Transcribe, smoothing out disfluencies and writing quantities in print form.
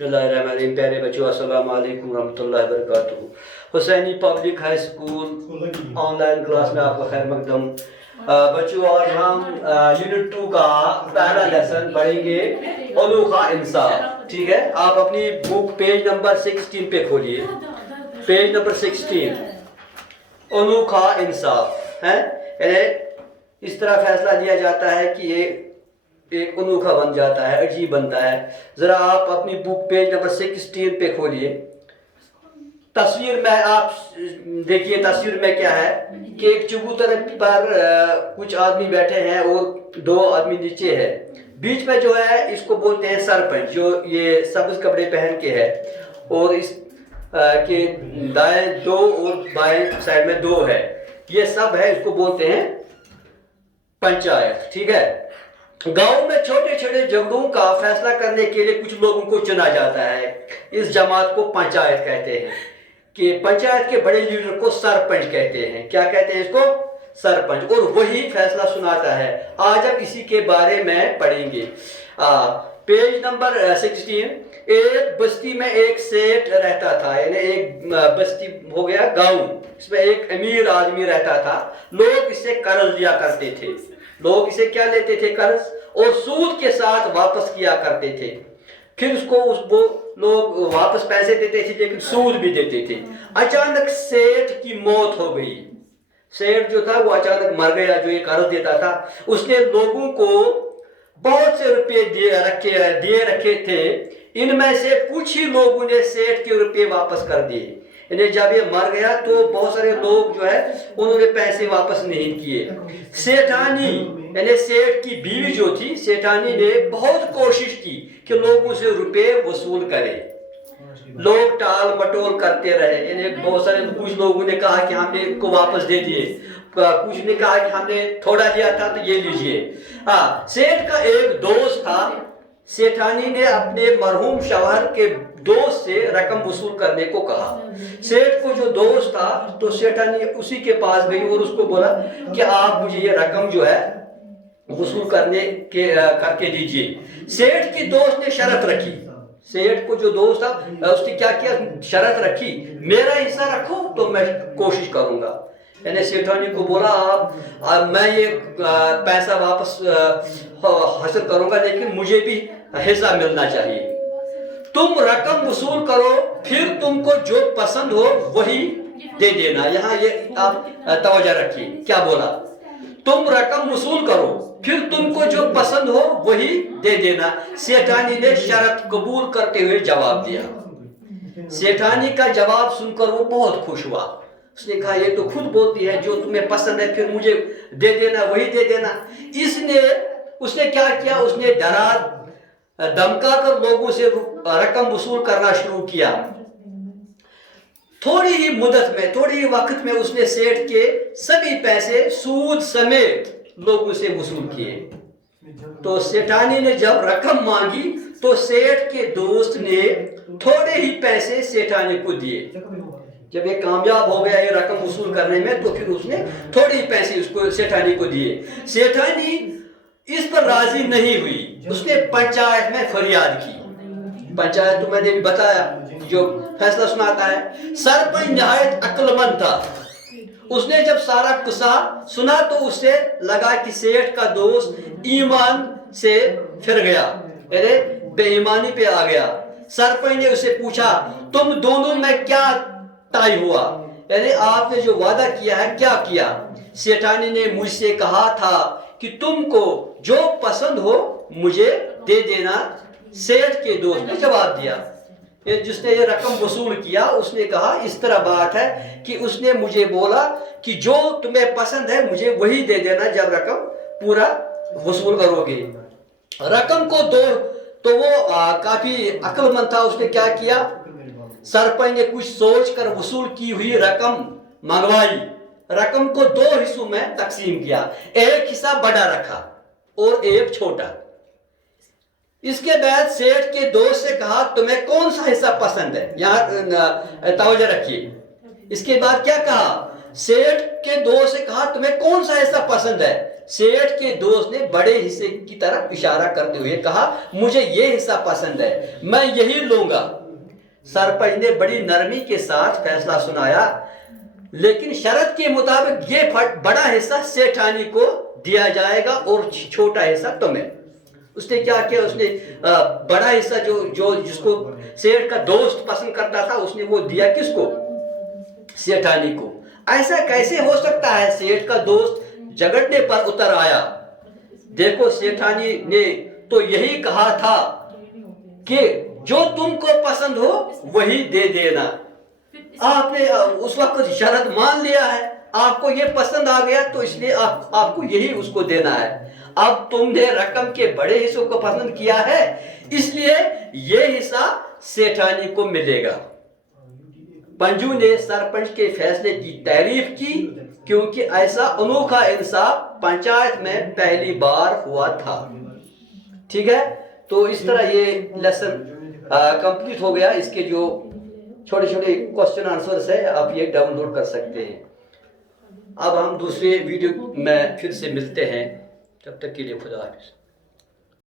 बिस्मिल्लाहिर्रहमानिर्रहीम। प्यारे बच्चों, अस्सलाम वालेकुम रहमतुल्लाहि व बरकातुहू। Husaini public high school online class में आपका खैर मकदम। बच्चों, आज हम यूनिट 2 का पहला लेसन पढ़ेंगे, अनोखा इंसाफ। ठीक है, आप अपनी बुक पेज नंबर 16 पे खोलिए। पेज नंबर 16, अनोखा इंसाफ है। यानी इस तरह फैसला लिया जाता है कि ये एक अनोखा बन जाता है, अजीब बनता है। ज़रा आप अपनी बुक पेज नंबर 16 पे खोलिए। तस्वीर में आप देखिए, तस्वीर में क्या है कि एक चबूतरे पर कुछ आदमी बैठे हैं और 2 आदमी नीचे है। बीच में जो है इसको बोलते हैं सरपंच, जो ये सब्ज कपड़े पहन के है, और इस के दाएं 2 और बाएं साइड में 2 है। ये सब है, इसको बोलते हैं पंचायत। ठीक है, गांव में छोटे छोटे झगड़ों का फैसला करने के लिए कुछ लोगों को चुना जाता है। इस जमात को पंचायत कहते हैं। कि पंचायत के बड़े लीडर को सरपंच कहते हैं। क्या कहते हैं इसको? सरपंच। और वही फैसला सुनाता है। आज हम इसी के बारे में पढ़ेंगे। Page number 16। एक बस्ती में एक सेठ रहता था, यानी एक बस्ती हो गया गांव। इसमें एक अमीर आदमी रहता था। लोग इससे कर्ज लिया करते थे। लोग इसे क्या लेते थे? कर्ज, और सूद के साथ वापस किया करते थे। फिर उसको लोग वापस पैसे देते थे, लेकिन सूद भी देते थे। अचानक सेठ की मौत हो गई। सेठ जो था वो अचानक मर गया, जो ये कर्ज देता था। उसने लोगों को बहुत से रुपए दिए रखे थे। इनमें से कुछ ही लोगों ने सेठ के रुपए वापस कर दिए। यानी जब ये मर गया तो बहुत सारे लोग जो है उन्होंने पैसे वापस नहीं किए। सेठानी यानी सेठ की बीवी जो थी, सेठानी ने बहुत कोशिश की कि लोगों से रुपए वसूल करे। लोग टाल मटोल करते रहे। यानी बहुत सारे, कुछ लोगों ने कहा कि हमने इनको वापस दे दिए, कुछ ने कहा कि हमने थोड़ा लिया था तो ये लीजिए। सेठ का एक दोस्त था। सेठानी ने अपने मरहूम शौहर के दोस्त से रकम वसूल करने को कहा। सेठ को जो दोस्त था, तो सेठानी उसी के पास गई और उसको बोला कि आप मुझे ये रकम जो है वसूल करके दीजिए। सेठ की दोस्त ने शर्त रखी। सेठ को जो दोस्त था उसने क्या किया? शर्त रखी, मेरा हिस्सा रखो तो मैं कोशिश करूंगा। यानी सेठानी को बोला मैं ये पैसा वापस हासिल करूंगा, लेकिन मुझे भी हिस्सा मिलना चाहिए। तुम रकम वसूल करो, फिर तुमको जो पसंद हो वही दे देना। यहाँ ये आप तवज्जो रखिए, क्या बोला? तुम रकम वसूल करो, फिर तुमको जो पसंद हो वही दे देना। सेठानी ने शर्त कबूल करते हुए जवाब दिया। सेठानी का जवाब सुनकर वो बहुत खुश हुआ। उसने कहा ये तो खुद बोलती है, जो तुम्हें पसंद है फिर मुझे दे देना, वही दे देना। उसने क्या किया? उसने डरा धमका कर लोगों से रकम वसूल करना शुरू किया। थोड़ी ही मुद्दत में, थोड़ी ही वक्त में उसने सेठ के सभी पैसे सूद समेत लोगों से वसूल किए। तो सेठानी ने जब रकम मांगी तो सेठ के दोस्त ने थोड़े ही पैसे सेठानी को दिए। जब ये कामयाब हो गया ये रकम वसूल करने में, तो फिर उसने थोड़े ही पैसे उसको सेठानी को दिए। सेठानी इस पर राजी नहीं हुई। उसने पंचायत में फरियाद की। पंचायत तो मैंने भी बताया, जो फैसला सुनाता है। सरपंच निहायत अक्लमंद था। उसने जब सारा किस्सा सुना तो उसे लगा कि सेठ का दोस्त ईमान से फिर गया, यानी बेईमानी पे आ गया। सरपंच ने उसे पूछा, तुम दोनों में क्या तय हुआ? यानी आपने जो वादा किया है क्या किया? सेठानी ने मुझसे कहा था कि तुमको जो पसंद हो मुझे दे देना। सेठ के दोस्त ने जवाब दिया। जिसने ये रकम वसूल किया उसने कहा इस तरह बात है कि उसने मुझे बोला कि जो तुम्हें पसंद है मुझे वही दे देना जब रकम पूरा वसूल करोगे। रकम को दो तो वो काफी अक्लमंद था। उसने क्या किया? सरपंच ने कुछ सोच कर वसूल की हुई रकम मंगवाई। रकम को 2 हिस्सों में तकसीम किया। एक हिस्सा बड़ा रखा और एक छोटा। इसके बाद सेठ के दोस्त से कहा तुम्हें कौन सा हिस्सा पसंद है? यहाँ तवज्जो रखिए। इसके बाद क्या कहा? सेठ के दोस्त से कहा तुम्हें कौन सा हिस्सा पसंद है? सेठ के दोस्त ने बड़े हिस्से की तरफ इशारा करते हुए कहा, मुझे ये हिस्सा पसंद है, मैं यही लूंगा। सरपंच ने बड़ी नरमी के साथ फैसला सुनाया, लेकिन शर्त के मुताबिक ये बड़ा हिस्सा सेठानी को दिया जाएगा और छोटा हिस्सा तुम्हें। उसने क्या किया, उसने बड़ा हिस्सा जो जिसको सेठ का दोस्त पसंद करता था, उसने वो दिया किसको? सेठानी को। ऐसा कैसे हो सकता है? सेठ का दोस्त झगड़ने पर उतर आया। देखो, सेठानी ने तो यही कहा था कि जो तुमको पसंद हो वही दे देना। आपने उस वक्त शर्त मान लिया है, आपको ये पसंद आ गया तो इसलिए आपको यही उसको देना है। अब तुमने रकम के बड़े हिस्सों को पसंद किया है, इसलिए ये हिस्सा सेठानी को मिलेगा। पंजू ने सरपंच के फैसले की तारीफ की, क्योंकि ऐसा अनोखा इंसाफ पंचायत में पहली बार हुआ था। ठीक है, तो इस तरह ये लेसन कंप्लीट हो गया। इसके जो छोटे छोटे क्वेश्चन आंसर्स है, आप ये डाउनलोड कर सकते हैं। अब हम दूसरे वीडियो में फिर से मिलते हैं, तब तक के लिए खुदा हाफिज़।